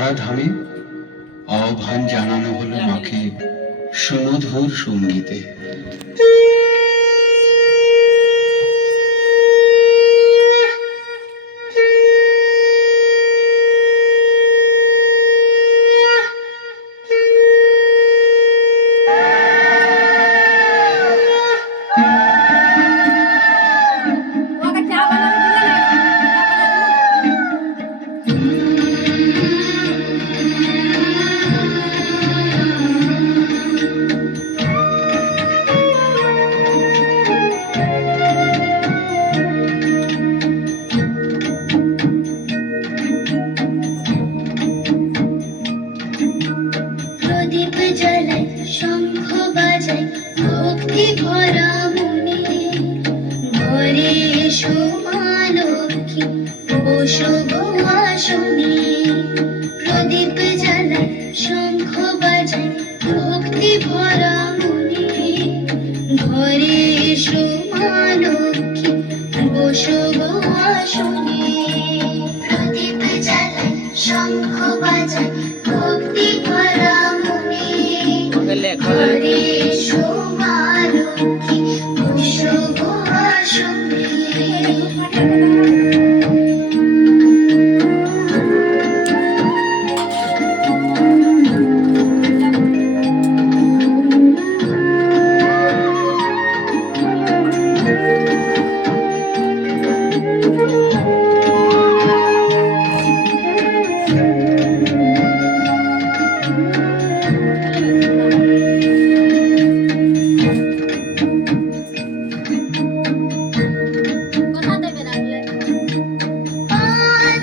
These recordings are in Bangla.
ধরাধামে আহ্বান জানানো হলো মাকে সুমধুর সঙ্গীতে। প্রদীপ জ্বালাই, শঙ্খ বাজাই, ভক্তি ভরা মনে, ঘরে এসো মা লক্ষ্মী, বসো গো আসনে। প্রদীপ জ্বালাই, শঙ্খ বাজাই, ভক্তি ভরা মনে, ঘরে এসো মা লক্ষ্মী, বসো গো আসনে। প্রদীপ জ্বালাই, শঙ্খ বাজাই, ভক্তি ভরা মনে, ঘরে এসো মা লক্ষ্মী, বসো গো আসনে।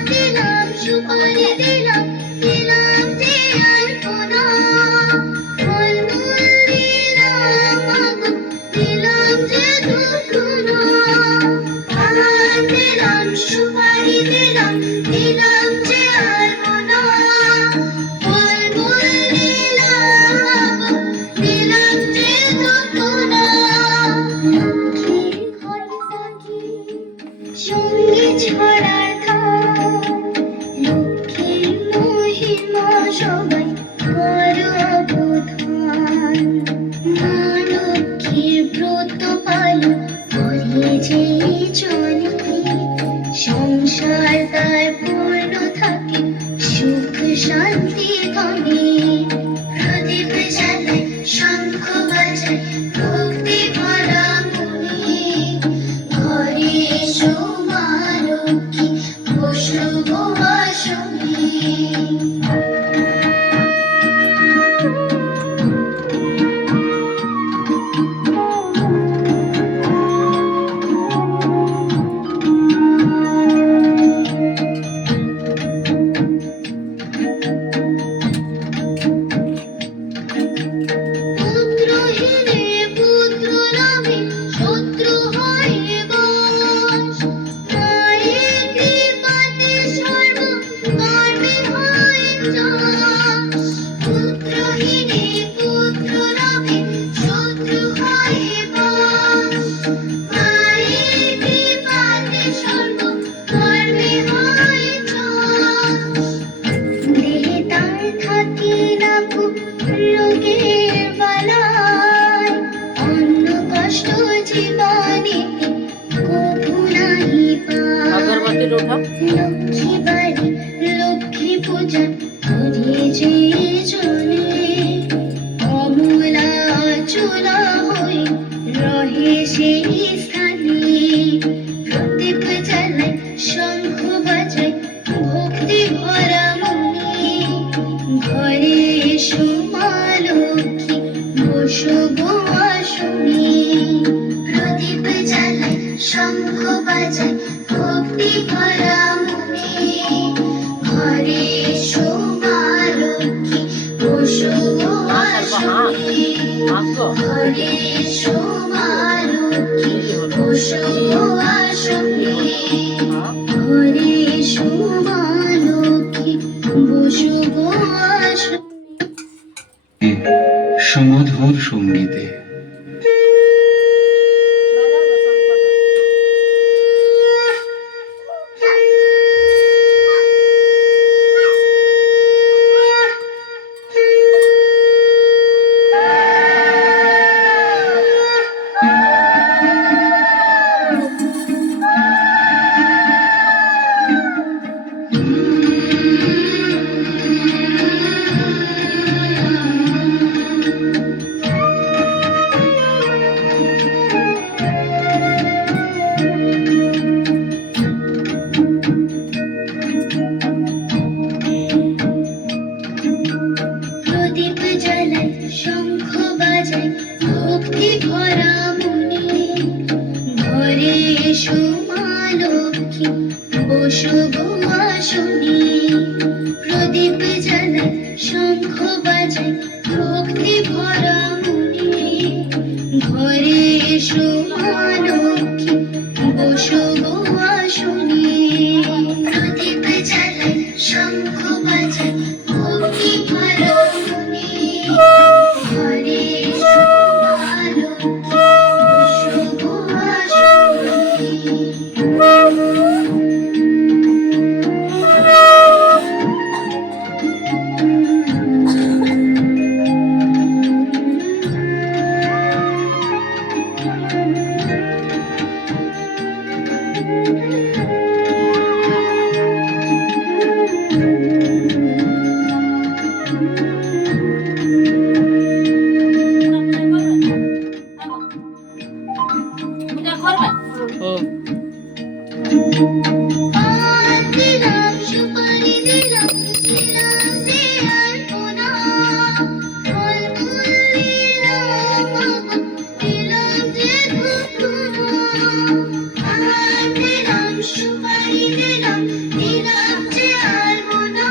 দিলাম সুপারি, দিলাম দিলাম যে আলপনা, ফলমূল দিলাম আগো, দিলাম যে ধূপধুনা। দিলাম সুপারি, দিলাম দিলাম যে আলপনা, ফলমূল দিলাম আগো, দিলাম যে ধূপধুনা। লক্ষ্মীর ঘর সাজি সঙ্গে ছড়ার ধাম, লক্ষ্মীর মহিমা সবাই করো অবধান। মা লক্ষ্মীর ব্রত পালন করে যে চলে, সংসার তার পূর্ণ থাকে সুখ শান্তি ধনে। প্রদীপ জ্বালাই, শঙ্খ বাজাই, ভক্তি ভরা মনে, ঘরে এসো মা লক্ষ্মী, বসো গো আসনে। পুত্রহীনে পুত্র লাভে শত্রু হয় বশ, মায়ের কৃপাতে সর্ব কর্মে হয় যশ। পুত্রহীনে পুত্র লাভে শত্রু হয় বশ, মায়ের কৃপাতে সর্ব কর্মে হয় যশ। দেহে তার থাকে না কো রোগের বালাই, অন্য কষ্ট জীবনেতে কভু নাহি পায়। লক্ষ্মী বাড়ি লক্ষ্মী পূজা করে যে চলে, অমলা চুলা হয়ে রহে সেই স্থানে। প্রদীপ জ্বালাই, শঙ্খ বাজাই, ভক্তি ভরা মনে, ঘরে এসো মা লক্ষ্মী, বসো গো আসনে। প্রদীপ জ্বালাই, শঙ্খ বাজাই, ভক্তি ভরা মনে, ঘরে এসো মা লক্ষ্মী, বসো গো আসনে। ঘরে এসো মা লক্ষ্মী, বসো গো আসনে। ঘরে এসো মা লক্ষ্মী, বসো গো আসনে। সুমধুর সঙ্গীতে। প্রদীপ জ্বালাই শঙ্খ বাজাই ভক্তি ভরা মনে ঘরে এসো মা লক্ষ্মী বসো গো আসনে প্রদীপ জ্বালাই শঙ্খ বাজাই ভক্তি ভরা মনে ঘরে এসো মা লক্ষ্মী বসো গো আসনে দিলাম সুপারি দিলাম দিলাম যে আলপনা ফল ফুল দিলাম দিলাম যে ধূপধুনা দিলাম সুপারি দিলাম দিলাম যে আলপনা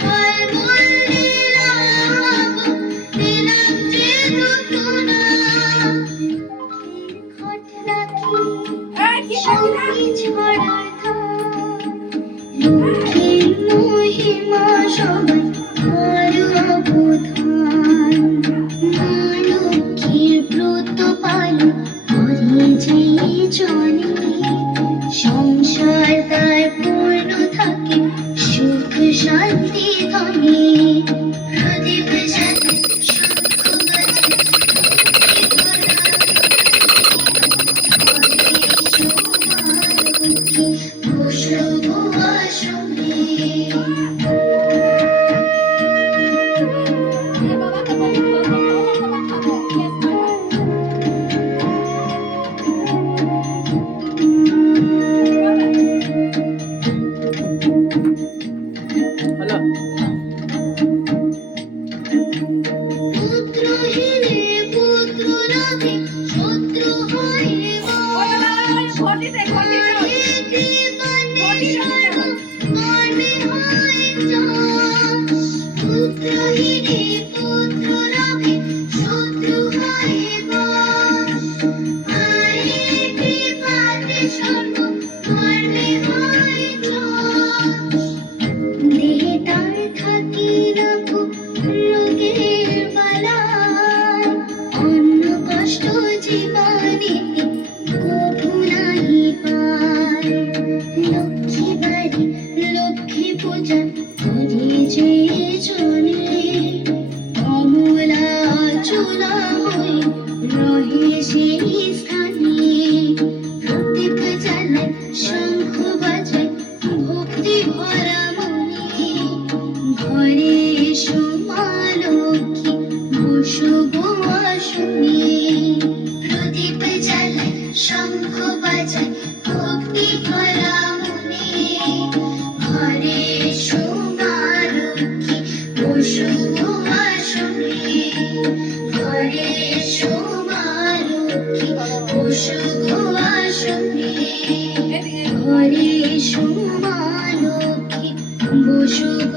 ফল ফুল দিলাম দিলাম যে ধূপধুনা খট রাখি সঙ্গী ছড়ার লক্ষ্মীর মহিমা সবাই করো অবধান মা লক্ষ্মীর ব্রত পালন করে যে জনে সংসার তার পূর্ণ থাকে সুখ শান্তি ধনে প্রদীপ জ্বালে শঙ্খ বাজে বসো গো আসনে পুত্রহীনে পুত্র লাভে শত্রু হয় পুত্রহীনে পুত্র লাভে শত্রু হয় মায়ের কৃপাতে সর্ব ধর্মে হয় দেহে তার থাকি রাখো রোগের বালায় অন্য কষ্ট জীবনেতে কভু নাহি পায় লক্ষ্মী বাড়ি লক্ষ্মী পূজা করে যে জনে কমলা চূড়া হয়ে রহে সেই স্থানে প্রদীপ জ্বালায় শঙ্খ বাজায় ভক্তি ভরা মনে ঘরে এসো মা লক্ষ্মী বসো গো আসনে প্রদীপ জ্বালায় শঙ্খ বাজায় ভক্তি ভরা মনে ঘরে এসো মা লক্ষ্মী বসো গো আসনে ঘরে এসো মা লক্ষ্মী বসো গো আসনে ঘরে এসো মা লক্ষ্মী বসো